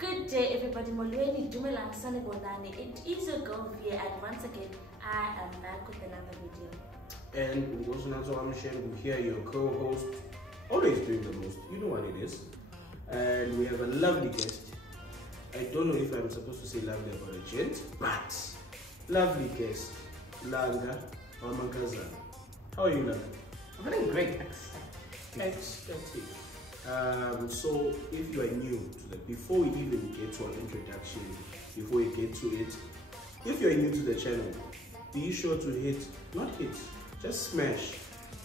Good day, everybody. Molweni Dumelang Sane Bonani. It is your girl Via, and once again, I am back with another video. And also not so I'm sharing here your co-host, always doing the most. You know what it is. And we have a lovely guest. I don't know if I'm supposed to say lovely about a gent, but lovely guest, Langa Mamankaza. How are you, Langa? I'm feeling great. Ecstatic. So if you are new to the, before we even get to our introduction, before we get to it, if you are new to the channel, be sure to just smash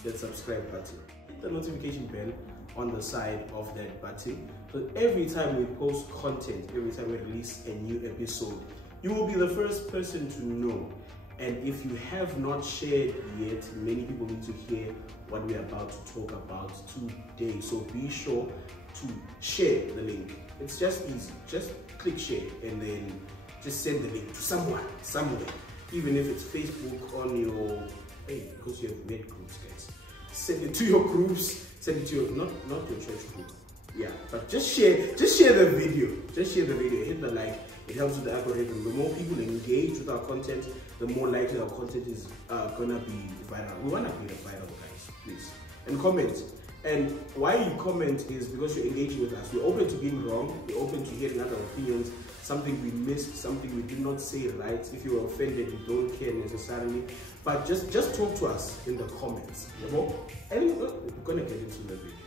that subscribe button. Hit the notification bell on the side of that button. So every time we post content, every time we release a new episode, you will be the first person to know. And if you have not shared yet, many people need to hear what we're about to talk about today. So be sure to share the link. It's just easy. Just click share and then just send the link to someone, somewhere. Even if it's Facebook on your, because you have weird groups, guys. Send it to your groups, send it to your, not your church group. Yeah, but just share the video. Just share the video, hit the like. It helps with the algorithm. The more people engage with our content, the more likely our content is gonna be viral. We wanna be viral, guys, please. And comment. And why you comment is because you're engaging with us. We're open to being wrong. We're open to hearing other opinions. Something we missed, something we did not say right. If you were offended, you don't care necessarily. But just talk to us in the comments. You know? And we're gonna get into the video.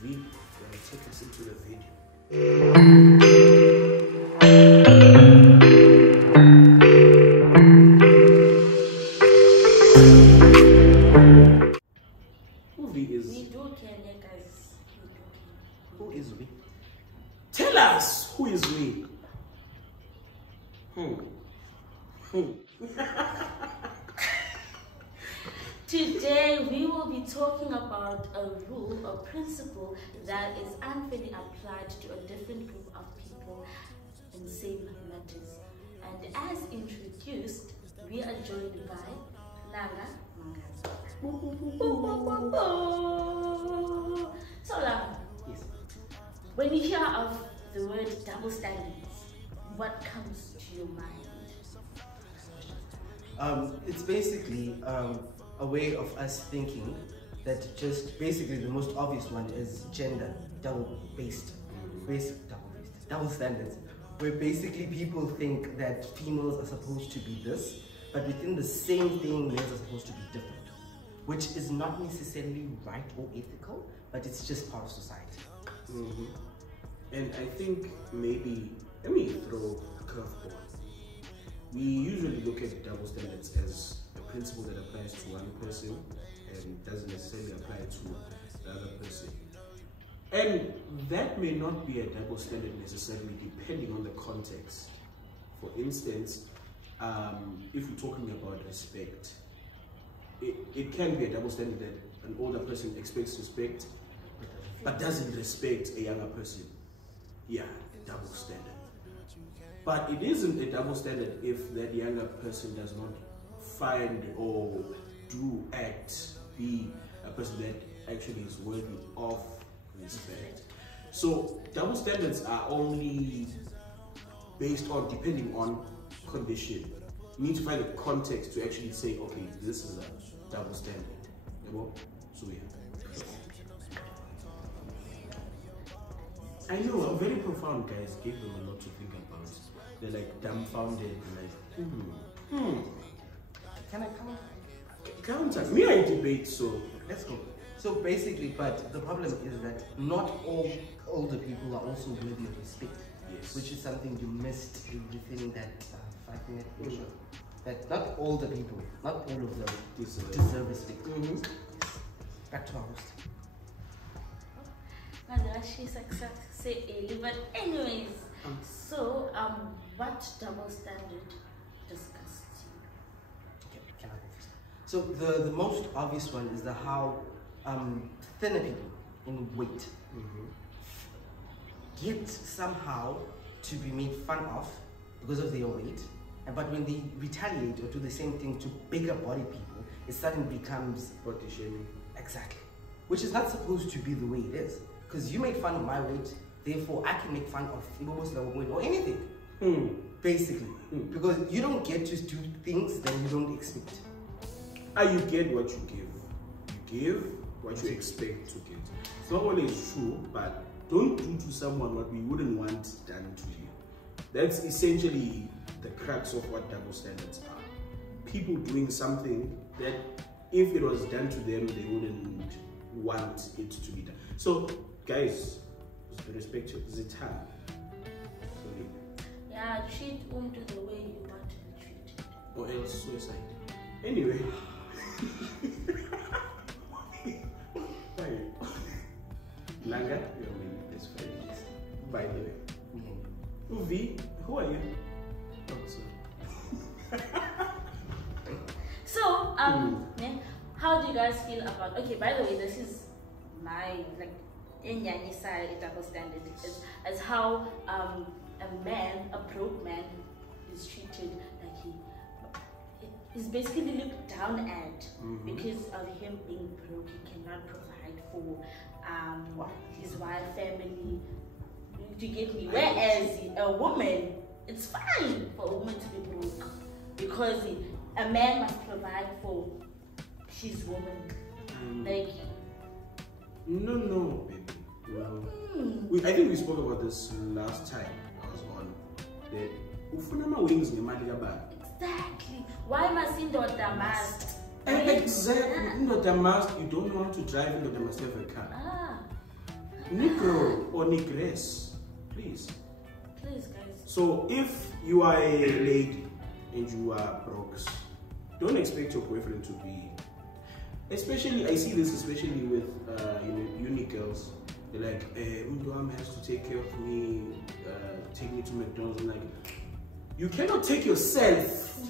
We're gonna take us into the video. Who is we? Tell us who is we. Today we will be talking about a rule or principle that is unfairly applied to a different group of people in same matters. And as introduced, we are joined by Langa Mangaza. So Langa, Yes. when you hear of the word double standards, what comes to your mind? It's basically a way of us thinking that just basically the most obvious one is gender double standards, where basically people think that females are supposed to be this, but within the same thing males are supposed to be different, which is not necessarily right or ethical, but it's just part of society. And I think maybe, let me throw a curveball. We usually look at double standards as a principle that applies to one person and doesn't necessarily apply to the other person. And that may not be a double standard necessarily, depending on the context. For instance, if we're talking about respect, it can be a double standard that an older person expects respect but doesn't respect a younger person. Yeah, a double standard. But it isn't a double standard if that younger person does not find or be a person that actually is worthy of respect. So double standards are only based on, depending on condition. You need to find a context to actually say, okay, this is a double standard. So yeah. I know, I'm very profound, guys. Gave them a lot to think about. They're like dumbfounded, like, Can I come? Counter. Me, I debate, so Let's go. So basically, but the problem is that not all older people are also worthy of respect. yes. Which is something you missed within that 5-minute portion. That not all the people, not all of them deserve respect. Back to our host. But anyways, so what double standard disgusts you? Okay, can I go first? So the most obvious one is the how thinner people in weight get somehow to be made fun of because of their weight, but when they retaliate or do the same thing to bigger body people, it suddenly becomes body shaming. Exactly, which is not supposed to be the way it is. Because you made fun of my weight, Therefore, I can make fun of women or anything. Basically. Because you don't get to do things that you don't expect. You get what you give. You give what you expect to get. It's not always true, but don't do to someone what we wouldn't want done to you. That's essentially the crux of what double standards are. People doing something that if it was done to them, they wouldn't want it to be done. So, guys, respect the time. Yeah, treat to the way you want to be treated. Or else suicide. Anyway. Langa, you're my best friend. By the way. Uvi, who are you? So, how do you guys feel about, okay, by the way, this is my, like, in Yanni side, double standard, as how a man, a broke man, is treated like he's basically looked down at because of him being broke. He cannot provide for his wife, family. Do you get me? Whereas a woman, it's fine for a woman to be broke because a man must provide for his woman. Like, no, baby. No. I think we spoke about this last time I was on. That ufuna wings exactly. Why must indoda must? Exactly. Indoda must. You don't know how to drive. Indoda must have a car. Negro or negress, please. Please, guys. So if you are a lady and you are broke, don't expect your boyfriend to be. Especially, I see this especially with uni girls. They're like, Mduam has to take care of me, take me to McDonald's. I'm like, you cannot take yourself.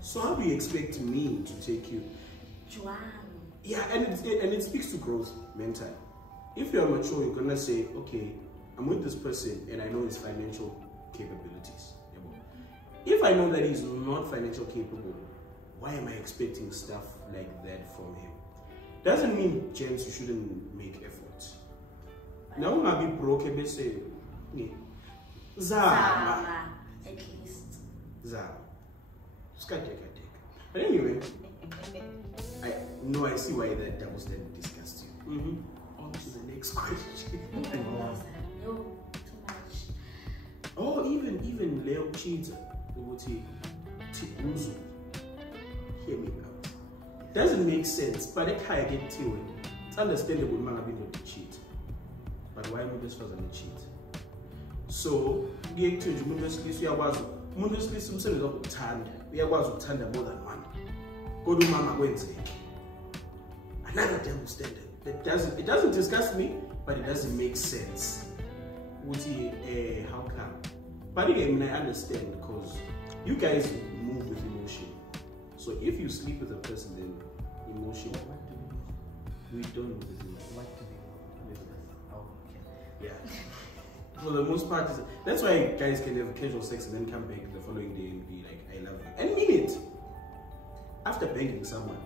So how do you expect me to take you? Yeah, and it speaks to growth mentally. If you're mature, you're gonna say, okay, I'm with this person and I know his financial capabilities. If I know that he's not financially capable, why am I expecting stuff like that from him? Doesn't mean, gents, you shouldn't make efforts. Now I'm gonna be broke and say, Zama. At least. Zama. But anyway, I see why that double standard disgusts you. On to the next question. No, too much. Oh, even Leo cheater. Hear me out. Doesn't make sense, but I can't get to it. It's understandable man have been to cheat. But why would this person cheat? So, get to Munduslis, Munduslis himself is up to Tanda. We are more than one. Go to Mama Wednesday. Another double standard. It doesn't disgust me, but it doesn't make sense. How come? But again, I understand because you guys move with emotion. So if you sleep with a person, then emotion. What do we don't move with emotion. What do we live with? Oh, okay. Yeah. For the most part, that's why guys can have casual sex and then come back the following day and be like, I love you. And mean it. After banging someone.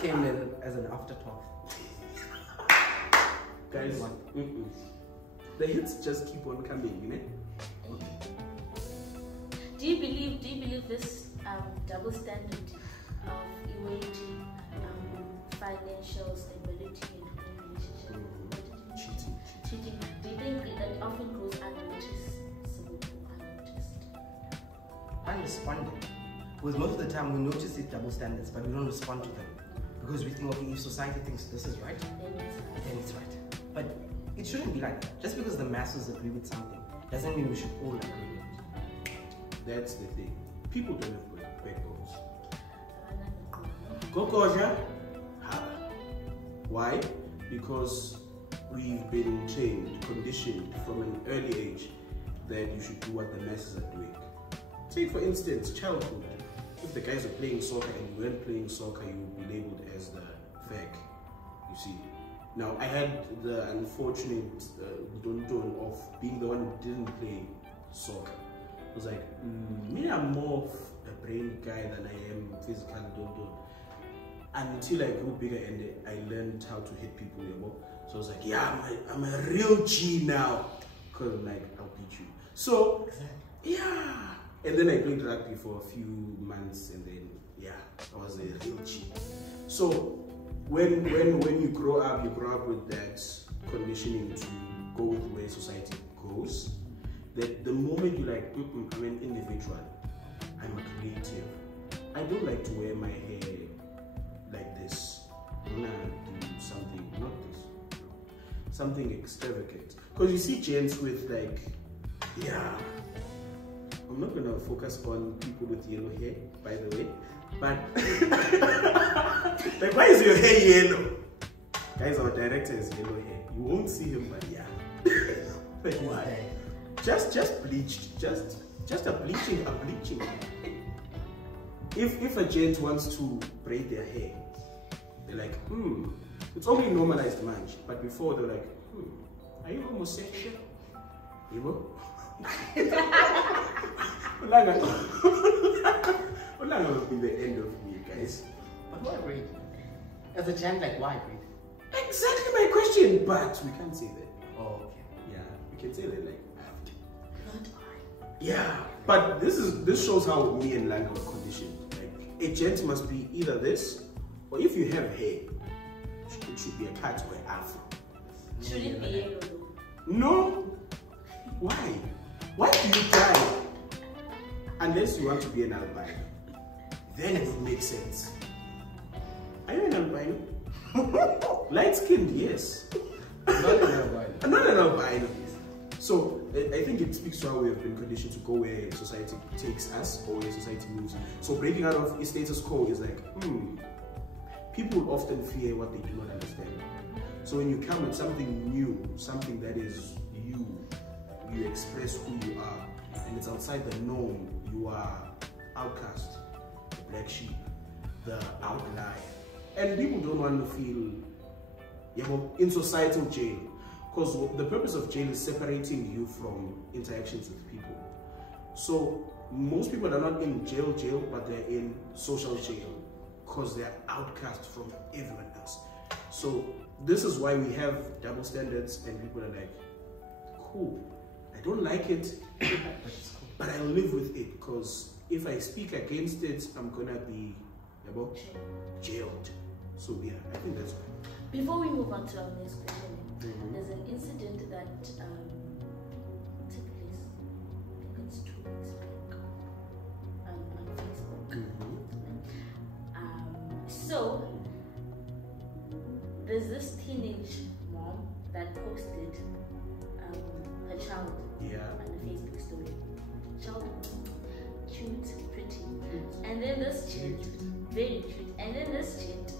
Came in as an afterthought. Guys, the hits just keep on coming, you know? Do you believe this double standard of equating financial stability and relationship? Cheating. Do you think it often goes unnoticed? Unresponded. Because most of the time we notice these double standards, but we don't respond to them. Because we think, okay, if society thinks this is right, then it's right. But it shouldn't be like that. Just because the masses agree with something doesn't mean we should all agree with it. That's the thing. People don't have backbones. Gokoja, why? Because we've been trained, conditioned from an early age that you should do what the masses are doing. Take for instance, childhood. If the guys are playing soccer and you weren't playing soccer, you would be labeled as the fag. You see. Now, I had the unfortunate don't of being the one who didn't play soccer. It was like, me, I'm more of a brain guy than I am physical don't. Until I grew bigger and I learned how to hit people. So I was like, yeah, I'm a real G now. Because I'm like, I'll beat you. So, yeah. And then I played rugby for a few months, and then, yeah, I was a real G. So, when you grow up with that conditioning to go with where society goes. That the moment you're like, I'm an individual, I'm a creative. I don't like to wear my hair like this. I'm gonna do something, not this, something extravagant. Because you see gents with like, yeah, I'm not gonna focus on people with yellow hair, by the way, but like, why is your hair yellow? Guys, our director has yellow hair. You won't see him, but yeah. Like, why? Just bleached. Just a bleaching. If a gent wants to braid their hair, they're like, it's only normalized munch. But before they're like, are you homosexual? You know? Ulanga will be the end of me, guys. But why braid? As a gent, like, why braid? Exactly my question, but we can't say that. Oh, okay. Yeah, we can say that like. Not I. Yeah, but this shows how me and Langa were conditioned. Like, a gent must be either this, or if you have hair, it should be a cut or an afro. Should it be yellow? No. Why? Why do you dye? Unless you want to be an albino, then it would make sense. Are you an albino? Light skinned, yes. Not an albino. Not an albino. So I think it speaks to how we have been conditioned to go where society takes us or where society moves. So breaking out of a status quo is like, people often fear what they do not understand. So when you come with something new, something that is you express who you are, and it's outside the norm, you are outcast, the black sheep, the outlier. And people don't want to feel in societal jail. Because the purpose of jail is separating you from interactions with people. So most people are not in jail, but they're in social jail because they're outcast from everyone else. So this is why we have double standards, and people are like, cool, I don't like it, but I live with it, because if I speak against it, I'm gonna be jailed. So yeah, I think that's why. Before we move on to our next question, there's an incident that took place, I think it's 2 weeks back, on Facebook. So there's this teenage mom that posted her child on a Facebook story. Child, cute, pretty, and then this child, very cute, and then this child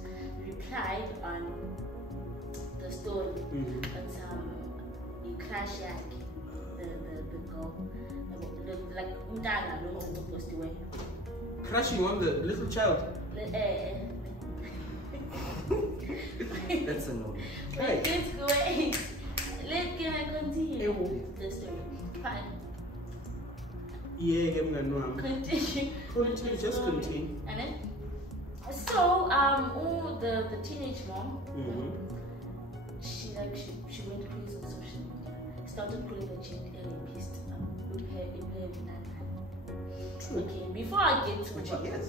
replied on the story, but you crash the girl, like umntana lo post away. Crashing on the little child. That's a no. Let's go ahead. Can I continue the story? Fine. Yeah, I'm gonna continue. Just continue. And then, so the teenage mom, she went crazy on social media. Started calling the child a rapist. Okay, before I get to what guys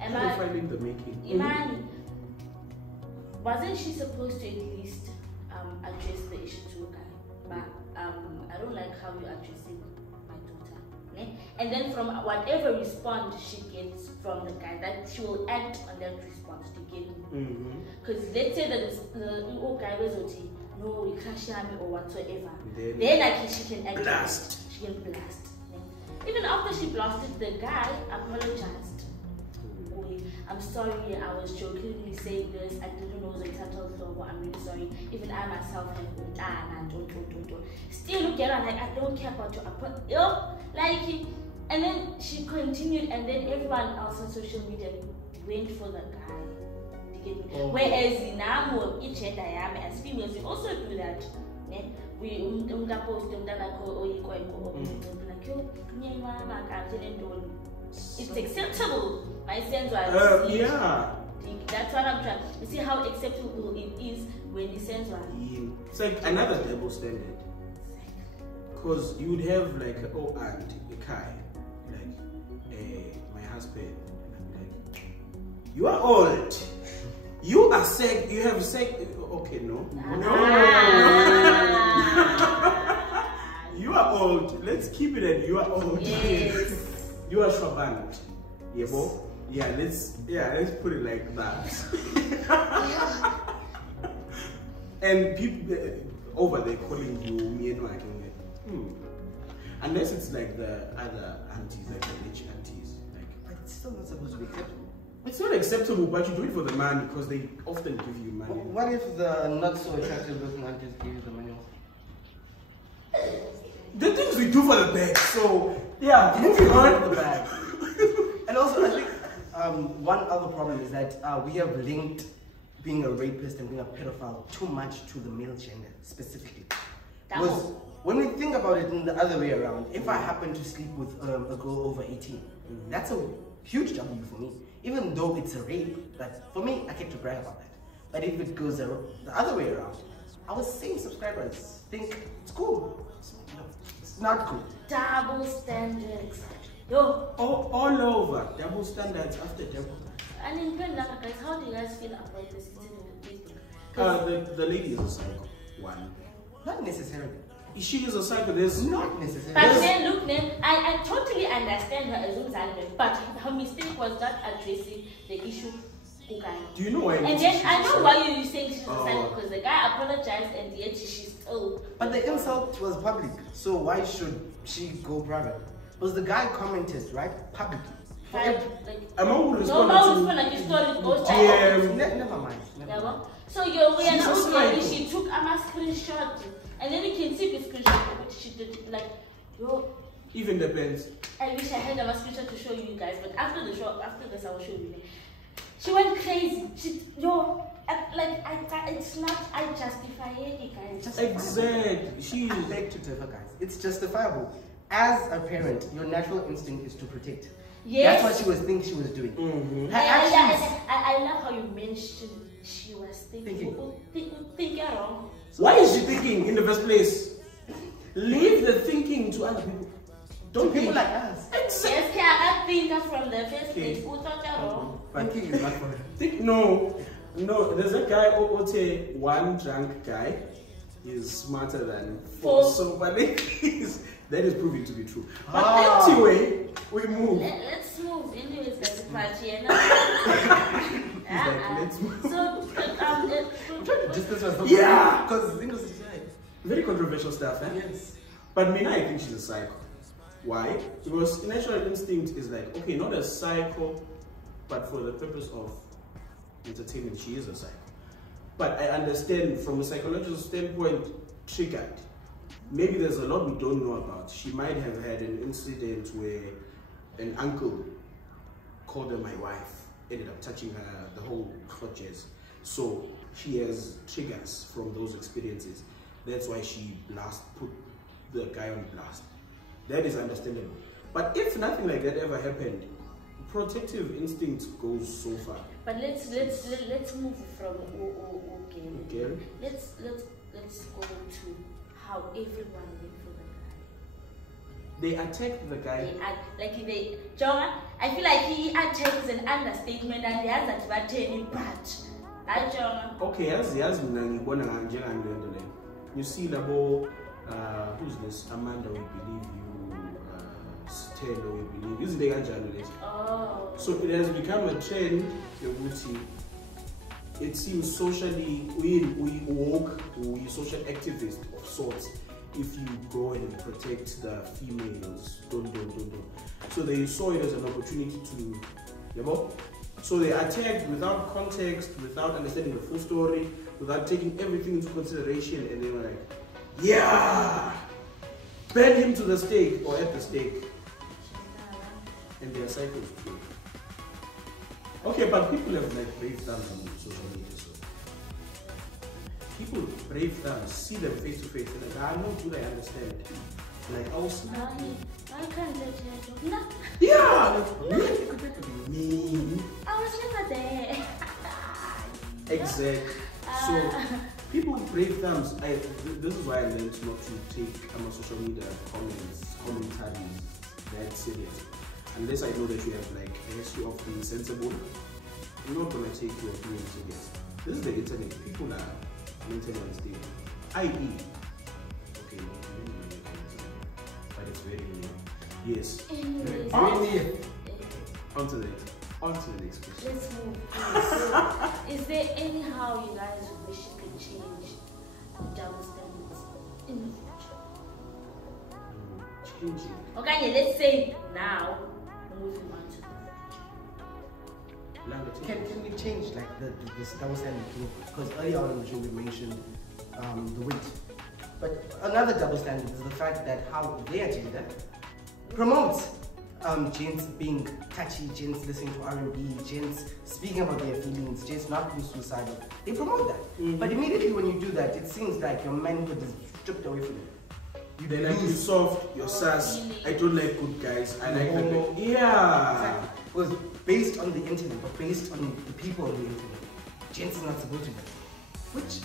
am I finding the making? Imani, wasn't she supposed to at least address the issue to a guy? But I don't like how you're addressing my daughter. Okay? And then from whatever response she gets from the guy, that she will act on that response to get me. Because let's say that the guy was no, we crash or whatsoever. Then like she can act. Blast. She can blast. Even after she blasted, the guy apologized. I'm sorry, I was jokingly saying this. I didn't know the title flow. I'm really sorry. Even I myself have done and don't. Still look at her like, I don't care about your and then she continued, and then everyone else on social media went for the guy. Whereas in each as females, we also do that. We post it's acceptable. My sense was yeah. That's what I'm trying. You see how acceptable it is when he sends one. It's like another double standard. Because you would have like, oh, aunt, a Kai, like, my husband, like, you are old. You are sick. You have sick. Okay, no. You are old. Let's keep it at you are old. Yes. You are Shwaband. Yeah, bo? Yeah, let's put it like that. And people over there calling you me and my unless it's like the other aunties, like the rich aunties. Like, but it's still not supposed to be acceptable. It's not acceptable, but you do it for the money because they often give you money. What if the not so attractive looking aunties give you the money also? The things we do for the bag. So yeah, moving on. The bag. And also, I think one other problem is that we have linked being a rapist and being a pedophile too much to the male gender specifically. Because when we think about it in the other way around, if I happen to sleep with a girl over 18, that's a huge W for me. Even though it's a rape, but for me, I get to brag about that. But if it goes the other way around, our same subscribers think it's cool. It's not cool. Double standards. Yo. All over. Double standards after double. And in Penang, guys, how do you guys feel about this? The lady is a psycho. One. Not necessarily. She is a psycho. There's not necessarily. But then look, man, I totally understand her as Umzalman, but her mistake was not addressing the issue. Do you know why? And then I know why you're saying she's a psycho, because the guy apologized and yet she's still. But the insult was public, so why should she go private? Because the guy commented, right, publicly. Like, among who no, like his story goes never mind. So you're she took a screenshot, and then you can see the screenshot which she did. Like, yo. Even depends. I wish I had a screenshot to show you guys, but after the show, after this, I will show you. She went crazy. It's not. I justify it, guys. Exactly. I beg to differ, guys. It's justifiable. As a parent, your natural instinct is to protect. Yes. That's what she was thinking she was doing. Her actions. I love how you mentioned she was thinking wrong. Why is she thinking in the first place? Leave the thinking to other people. Don't people like us. Yes, I think from the first place. Who thought you're wrong? Thinking is not for her. No. There's a guy, Ote, one drunk guy is smarter than four. Somebody that is proving to be true. But anyway, we move. Let's move. Anyways, that's the party. Let's move. So, I'm trying to distance myself. Yeah, because English is very controversial stuff, eh? Yes. But Mina, I think she's a psycho. Why? Because natural instinct is like, okay, not a psycho, but for the purpose of entertainment, she is a psycho. But I understand from a psychological standpoint, triggered. Maybe there's a lot we don't know about. She might have had an incident where an uncle called her my wife, ended up touching her, the whole clutches. So she has triggers from those experiences. That's why she put the guy on blast. That is understandable. But if nothing like that ever happened, protective instinct goes so far. But let's move from okay. Let's go to how everyone went for the guy. They attacked the guy. I feel like he attacked is an understatement, and he has that button but okay, as you see Labo, who's this? Amanda, we believe you, Stella, we believe. This is the journalist. Oh. So it has become a trend, it seems socially, we woke, we social activists of sorts, if you go and protect the females, don't. So they saw it as an opportunity to, so they attacked without context, without understanding the full story, without taking everything into consideration, and they were like, yeah, burn him to the stake or at the stake. And they are cycles too. Okay, but people have like brave thumbs on social media, so people brave thumbs, see them face to face, and like, I know, do they understand? Like, I was I can't let you. No. Yeah! Me. I was never there. Exactly. So People break thumbs. This is why I learned not to take social media commentaries that serious. Unless I know that you have like a history of being sensible, I'm not gonna take your opinion serious. This is the internet. People are mentally unstable. I.e. Okay, but it's very new. Yes. Onto the next question. Let's move. Is there anyhow you guys wish you could change double standards in the future? Change it. Okay, let's say now, moving on to the future. Can we change like this double standard thing? Because earlier on in the show we mentioned the weight. But another double standard is the fact that how their gender promotes gents being touchy, gents listening to R&B, gents speaking about their feelings, gents not being suicidal. They promote that. But immediately when you do that, it seems like your manhood is stripped away from you. They like you soft, you're sass. I don't like good guys. I like the yeah. Exactly. Because based on the internet, or based on the people on the internet, gents is not supposed to do that. Which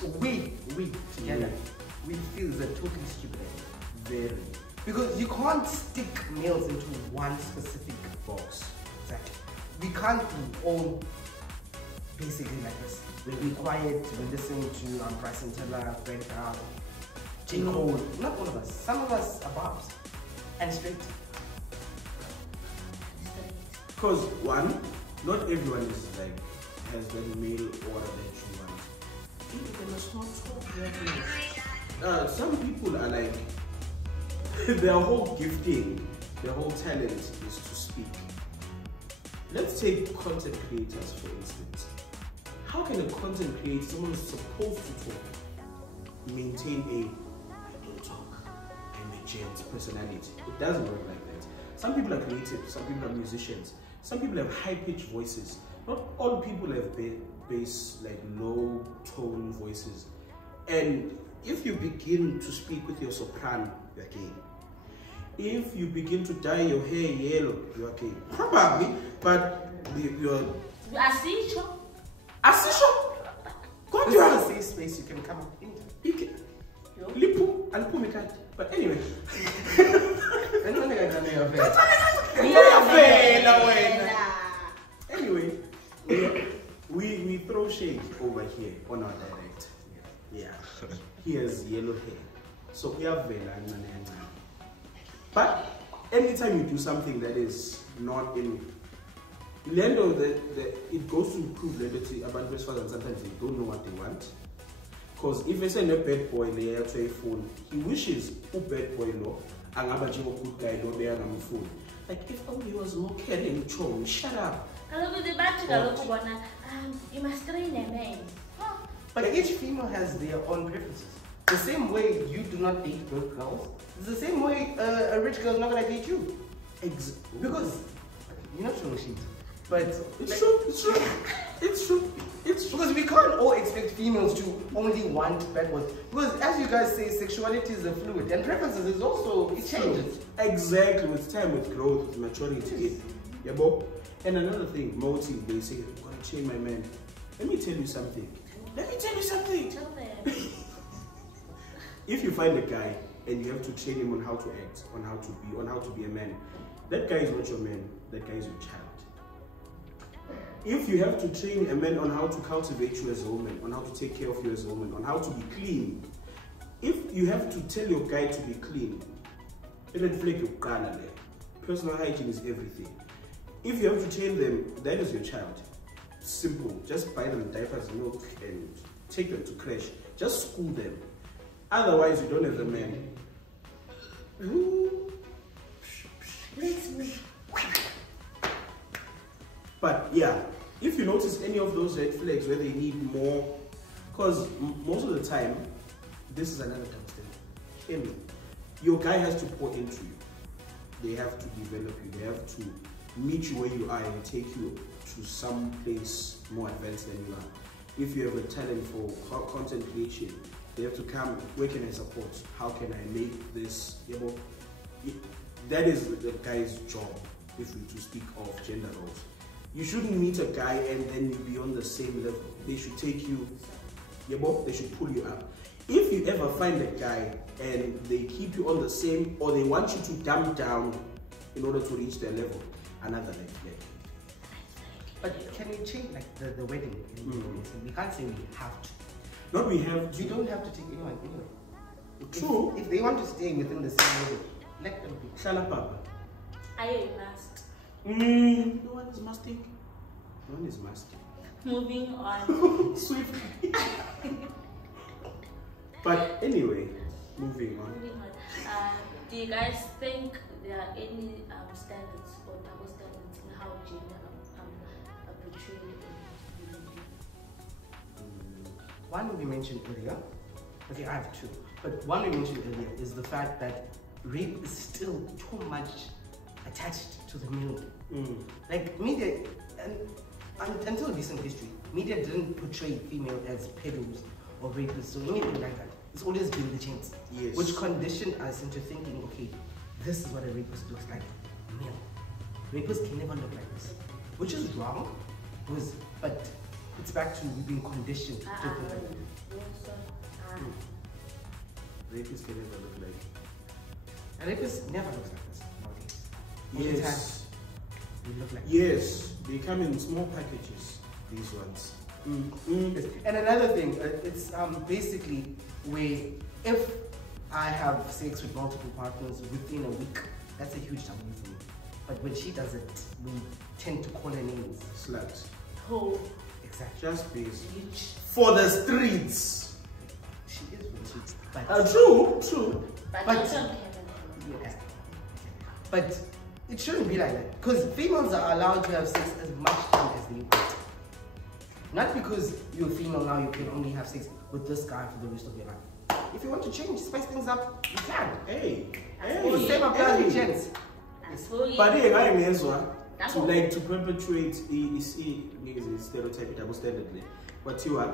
we together, we feel is a totally stupid idea. very. Because you can't stick males into one specific box. Exactly. We can't be all basically like this. We'll be quiet, we'll listen to Bryson Tiller, Fred Carr, J. Cole. Not all of us. Some of us are barbs. And straight. Because one, not everyone is like has that male aura that you want. They must not talk that much. Some people are like their whole gifting, their whole talent is to speak. Let's take content creators for instance. How can a content creator, someone who's supposed to talk, maintain a I don't talk, I'm a gent personality? It doesn't work like that. Some people are creative, some people are musicians, some people have high-pitched voices. Not all people have bass, like low-tone voices. And if you begin to speak with your soprano, you're gay. If you begin to dye your hair yellow, you're gay. Probably, but you're... Asisho? Go to a safe space, you can come up in. You can... Lipu, and Pumikat. But anyway. Anyway, we throw shade over here on our director. Yeah. He has yellow hair. So we have vela. But anytime you do something that is not in Lendo, it goes to prove that about best fathers sometimes they don't know what they want. Because if it's a bad boy layer to a phone, he wishes who bad boy law and a good guy no bear on the phone. Like if only he was more caring, chong, shut up. You must train a man. But each female has their own preferences. The same way you do not date broke girls, it's the same way a rich girl is not gonna date you. Because you're not showing shit. But it's true. It's true. Because we can't all expect females to only want bad boys. Because as you guys say, sexuality is a fluid and preferences is also, it changes. Exactly, with time, with growth, with maturity. Yeah, Bob. And another thing, motive, they say, I'm gonna change my man. Let me tell you something. Tell them. If you find a guy and you have to train him on how to act, on how to be a man, that guy is not your man, that guy is your child. If you have to train a man on how to cultivate you as a woman, on how to take care of you as a woman, on how to be clean, if you have to tell your guy to be clean, personal hygiene is everything. If you have to train them, that is your child. Simple. Just buy them diapers, milk, and take them to crash. Just school them. Otherwise, you don't have the man. But yeah, if you notice any of those red flags where they need more, because most of the time, this is another downstairs. Your guy has to pour into you. They have to develop you. They have to meet you where you are and take you to some place more advanced than you are. If you have a talent for content creation, they have to come, where can I support? How can I make this? That is the guy's job, if we to speak of gender roles. You shouldn't meet a guy and then you be on the same level. They should take you Yeah, but they should pull you up. If you ever find a guy and they keep you on the same, or they want you to dumb down in order to reach their level, another red flag. But can we change like the wedding? We can't say we have to. Not we have. We don't have to take anyone anyway. True. If they want to stay within the same level, let them be. Shala Papa. I must. No one is mastic. No one is mastic. Moving on. Swiftly. But anyway, moving on. Moving on. Do you guys think there are any standards or double standards in how gender are portrayed in the media? One we mentioned earlier. Okay, I have two. But one we mentioned earlier is the fact that rape is still too much attached to the male. Like media, and until recent history, media didn't portray female as pedos or rapists or anything like that. It's always been the gents, Yes. which conditioned us into thinking, okay, this is what a rapist looks like, male. Rapists can never look like this, which is wrong, but it's back to being conditioned to think like that. Rapists can never look like. A rapist never looks like this nowadays. Yes. They look like Yes. They come in small packages, these ones. Yes. And another thing, it's basically where if I have sex with multiple partners within a week, that's a huge taboo for me. But when she does it, we tend to call her names. Sluts. Oh, Exactly. Just base. huge. For the streets. She is what she is. But, True. But But- not on camera. yeah. But it shouldn't be like that. Because females are allowed to have sex as much time as they want. Not because you're female now, you can only have sex with this guy for the rest of your life. If you want to change, spice things up, you can. Hey. Or same applies with gents. That's for you. But hey, I am as well. That's To all. like to perpetuate the stereotype, double standard. But you are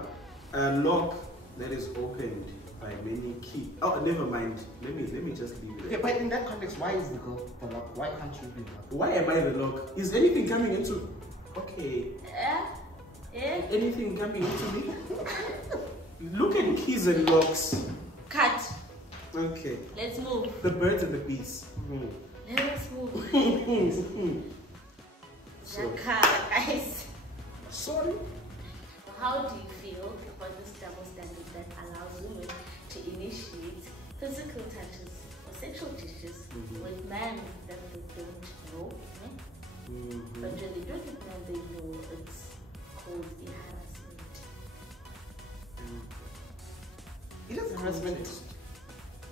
a lock that is opened by many key. Oh, never mind. Let me just leave it. Okay, but in that context, why is the girl the lock? Why can't you be the lock? Why am I the lock? Is anything coming into? Okay. Anything coming into me? Look at keys and locks. Cut. Okay. Let's move. The birds and the bees. Let's move. So, The car, guys. sorry. How do you feel about this double standard that allows women to initiate physical touches or sexual touches with men that they don't know? But when they do it with men they know, it's called harassment. It is harassment.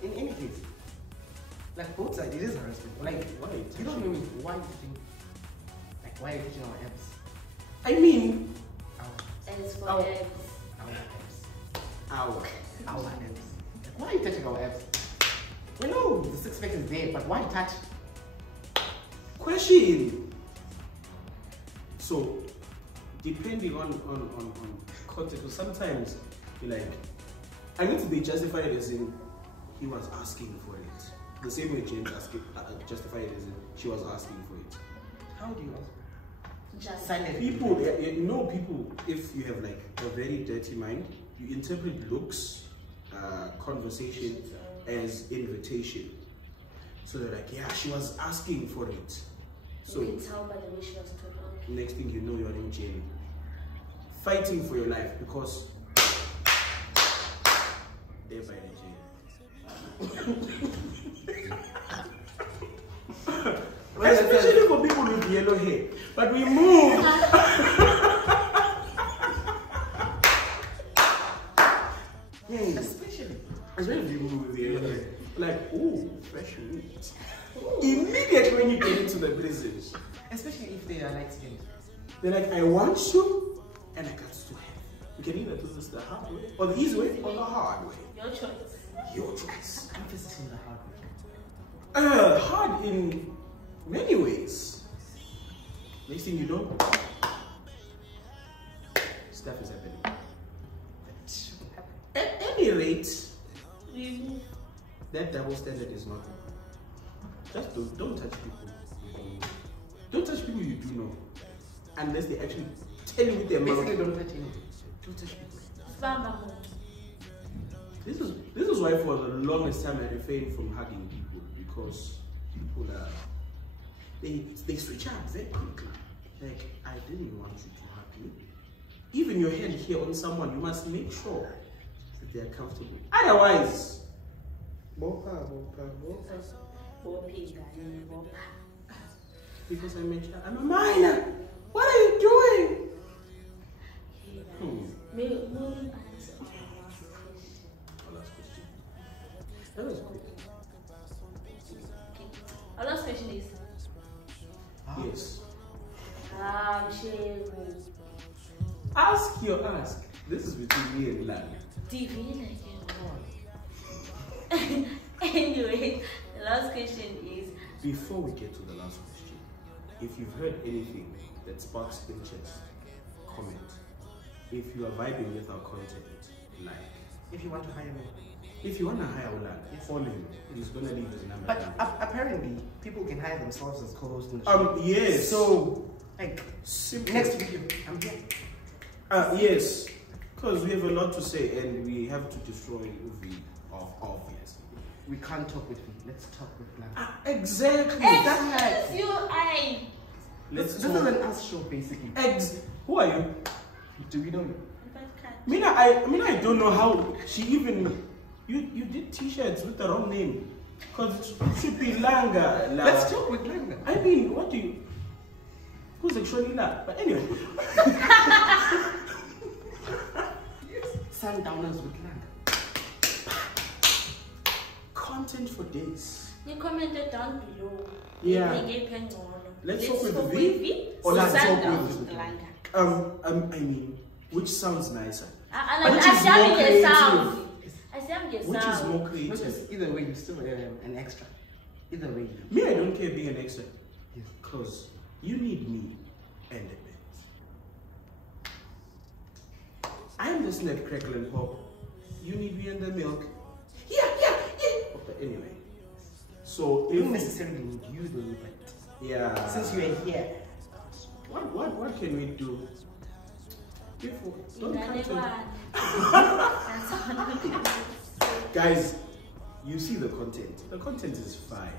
In any case. Like both sides, it is harassment. Like, Why? you don't know me. Why do you think? Like, why are you touching our abs? I mean, As for Ow. abs, Our abs. ow. Our abs. Like, why are you touching our abs? We know the six pack is there, but why touch? Question. So, depending on context, so sometimes you're like, I need to be justified as in he was asking for it. The same way James justified it as in she was asking for it. How do you ask? just Silent. People, you know, people, if you have like a very dirty mind, you interpret looks, conversation as invitation. So they're like, yeah, she was asking for it. So you can tell by the way she was talking. next thing you know, you're in jail, fighting for your life because they're by the jail. Especially for people with yellow hair. But we move. Especially if you move with yellow hair. Like, ooh, fresh meat. Immediately when you get into the prison, Especially if they are light skinned. they're like, I want you and I got to have. You can either do this the hard way, or the easy way, or the hard way. Your choice. Your choice. Emphasis on the hard way. Hard in many ways. Next thing you know, stuff is happening. That shouldn't happen. At any rate, We move. that double standard is not. Just don't touch people. Don't touch people you do know, unless they actually tell you with their mouth. Basically, don't touch anything. Don't touch people. This is why for the longest time I refrained from hugging people, because people are they switch up very quickly. Like, I didn't want you to hug me. Even your hand here on someone, you must make sure that they are comfortable. Otherwise, because I'm a minor. What are you doing? That was quick. Our last question is. Yes. Ask. This is between me and Lan. TV Anyway, the last question is. Before we get to the last question, if you've heard anything that sparks interest, comment. If you are vibing with our content, like. If you want to hire me. If you want to hire Olan, follow him. He's gonna leave his number. But apparently, people can hire themselves as co-hosts in the show. Yes. So, like, simple. next video, I'm here. Yes, because we have a lot to say and we have to destroy Uvi obviously. We can't talk with me. Let's talk with Blanca. Exactly. Excuse you, This is an us show, basically. Who are you? Do we know you? Mina, I don't know how she even. You did t-shirts with the wrong name. Because it should be Langa. Let's talk with Langa. I mean, what do you. Who's actually La? But anyway. Sundowners with Langa. Content for days. You commented down below. Yeah. Let's talk with V. Or let's talk with Langa. I mean, which sounds nicer? Which is more creative? Which is more creative? Either way, you're still an extra. Either way. Me, I don't care being an extra. Because you need me and the bit. I am the snack, crackle, and pop. You need me and the milk. Yeah. But anyway. So, you don't necessarily need you the bit. Yeah. Since you are here. What can we do? Don't Guys, you see the content. The content is fine.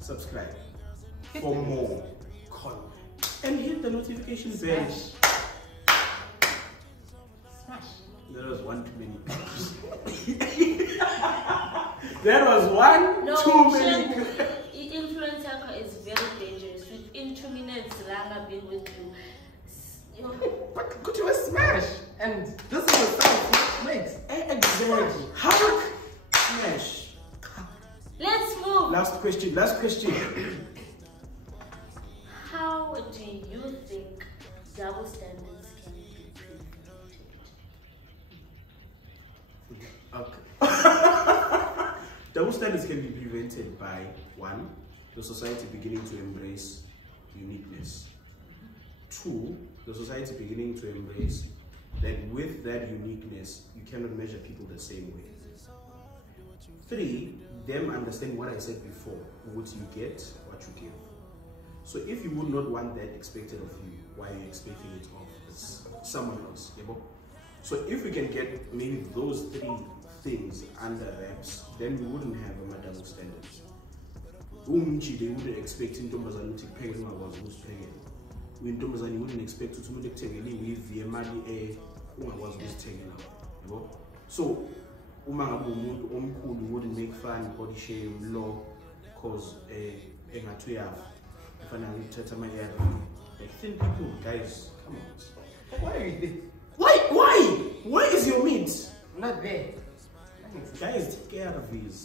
Subscribe for more content. And hit the notification bell. Smash. There was one too many. There was one too many. Influencer is very dangerous. Within 2 minutes, Langa being with you. But could you smash? And this is the sound makes. Exactly. How? Smash. Let's move. Last question. How do you think double standards can be prevented? Okay. Double standards can be prevented by 1, the society beginning to embrace uniqueness. 2, the society beginning to embrace that with that uniqueness, you cannot measure people the same way. 3, them understand what I said before, what you get, what you give. So if you would not want that expected of you, why are you expecting it of someone else? So if we can get maybe those 3 things under wraps, then we wouldn't have a double standards. They wouldn't expect intombazane to pay who's paying. Intombazane wouldn't expect to take with the money was taken out. So wouldn't make fun body shame law cause like thin people, guys, come on. Why are you there? Why is your meat not there? Guys, take ARVs.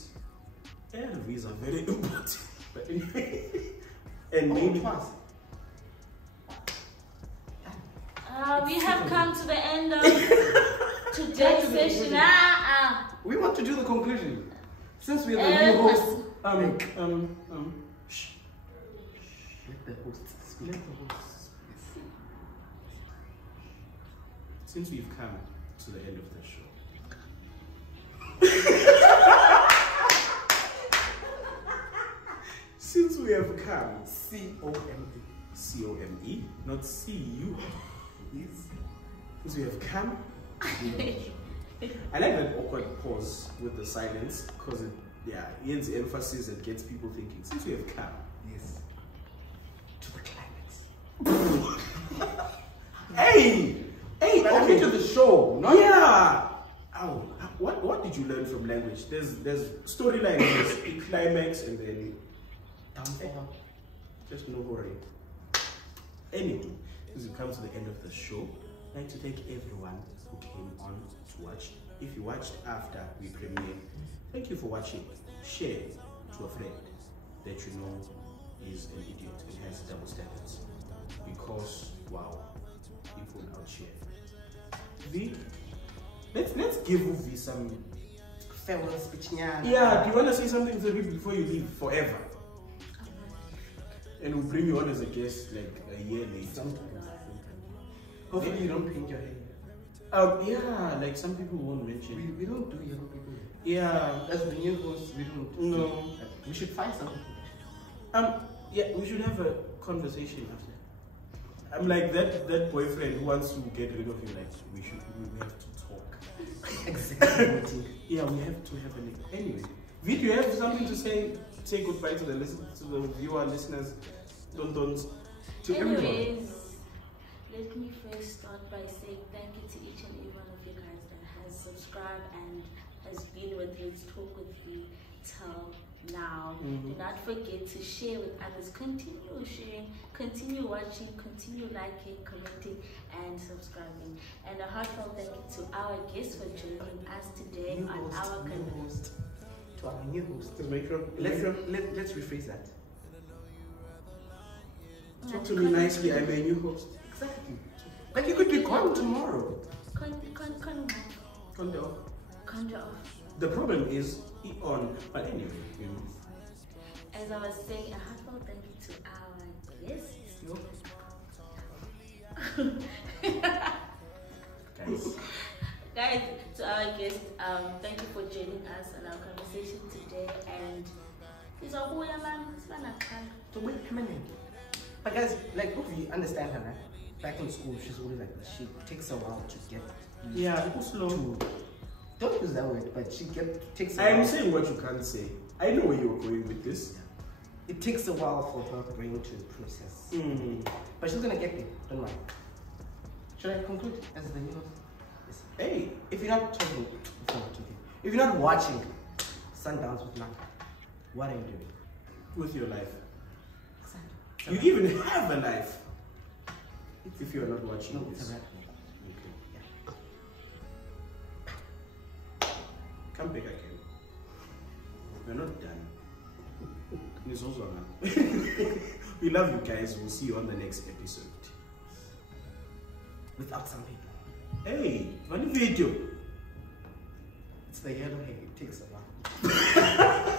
ARVs are very important. But anyway, and maybe we have come to the end of today's session. We want to do the conclusion. Since we are the new hosts. Shh. Let the hosts speak. Since we've come to the end of the show. Since we have come, C-O-M-E, not C-U. Since we have come, I like that awkward pause with the silence because it ends emphasis and gets people thinking. Since we have come, Yes. To the climax. hey, But okay, to the show, not yeah. Oh, what did you learn from language? There's storyline, there's a climax, and then downfall. just no worry. Anyway, as we come to the end of the show, I'd like to thank everyone who came on to watch. If you watched after we premiered, thank you for watching. Share to a friend that you know is an idiot and has double standards. Because wow, people outshare. V, let's give V some Farewell speech. Yeah, do you want to say something to the people before you leave forever? And we'll bring you on as a guest like a year later. Sometimes. Hopefully you don't paint your hair. Yeah, like some people won't mention. We don't do young people. Yeah. As the new host, we don't. No. We should find something. Yeah, we should have a conversation after. I'm like that boyfriend who wants to get rid of you. Like we have to talk. Exactly. Yeah, we have to have an. Anyway, V, do you have something to say? Say goodbye to the viewer, listeners, to everyone. Anyways, let me first start by saying thank you to each and every one of you guys that has subscribed and has been with Let's Talk with Me till now. Do not forget to share with others. Continue sharing, continue watching, continue liking, commenting, and subscribing. And a heartfelt thank you to our guests for joining us today New on host, our new host. To our new host. Let's rephrase that. Talk to me nicely. I'm a new host. Exactly. Like you could be gone tomorrow. Conda. The problem is he on. But anyway, as I was saying, a heartfelt thank you to our guests. Guys, to our guests, thank you for joining us on our conversation today. And it's a whole man. So wait, come in. But guys, like, hope you understand her, right? Back in school, she's always like this. She takes a while to get. slow. Don't use that word, but takes a while. I'm saying what you can't say. I know where you're going with this. It takes a while for her brain to process. But she's gonna get there. Don't worry. Should I conclude as the news? Yes. Hey, if you're not talking, if you're not watching Sundowns with Naka, what are you doing with your life? Exactly. You even have a life. If you're not watching no, this. It's a wrap. Yeah. Come back again. We're not done. It's also we love you guys. We'll see you on the next episode. Without some people. Hey, one video. It's the yellow hair. It takes a while.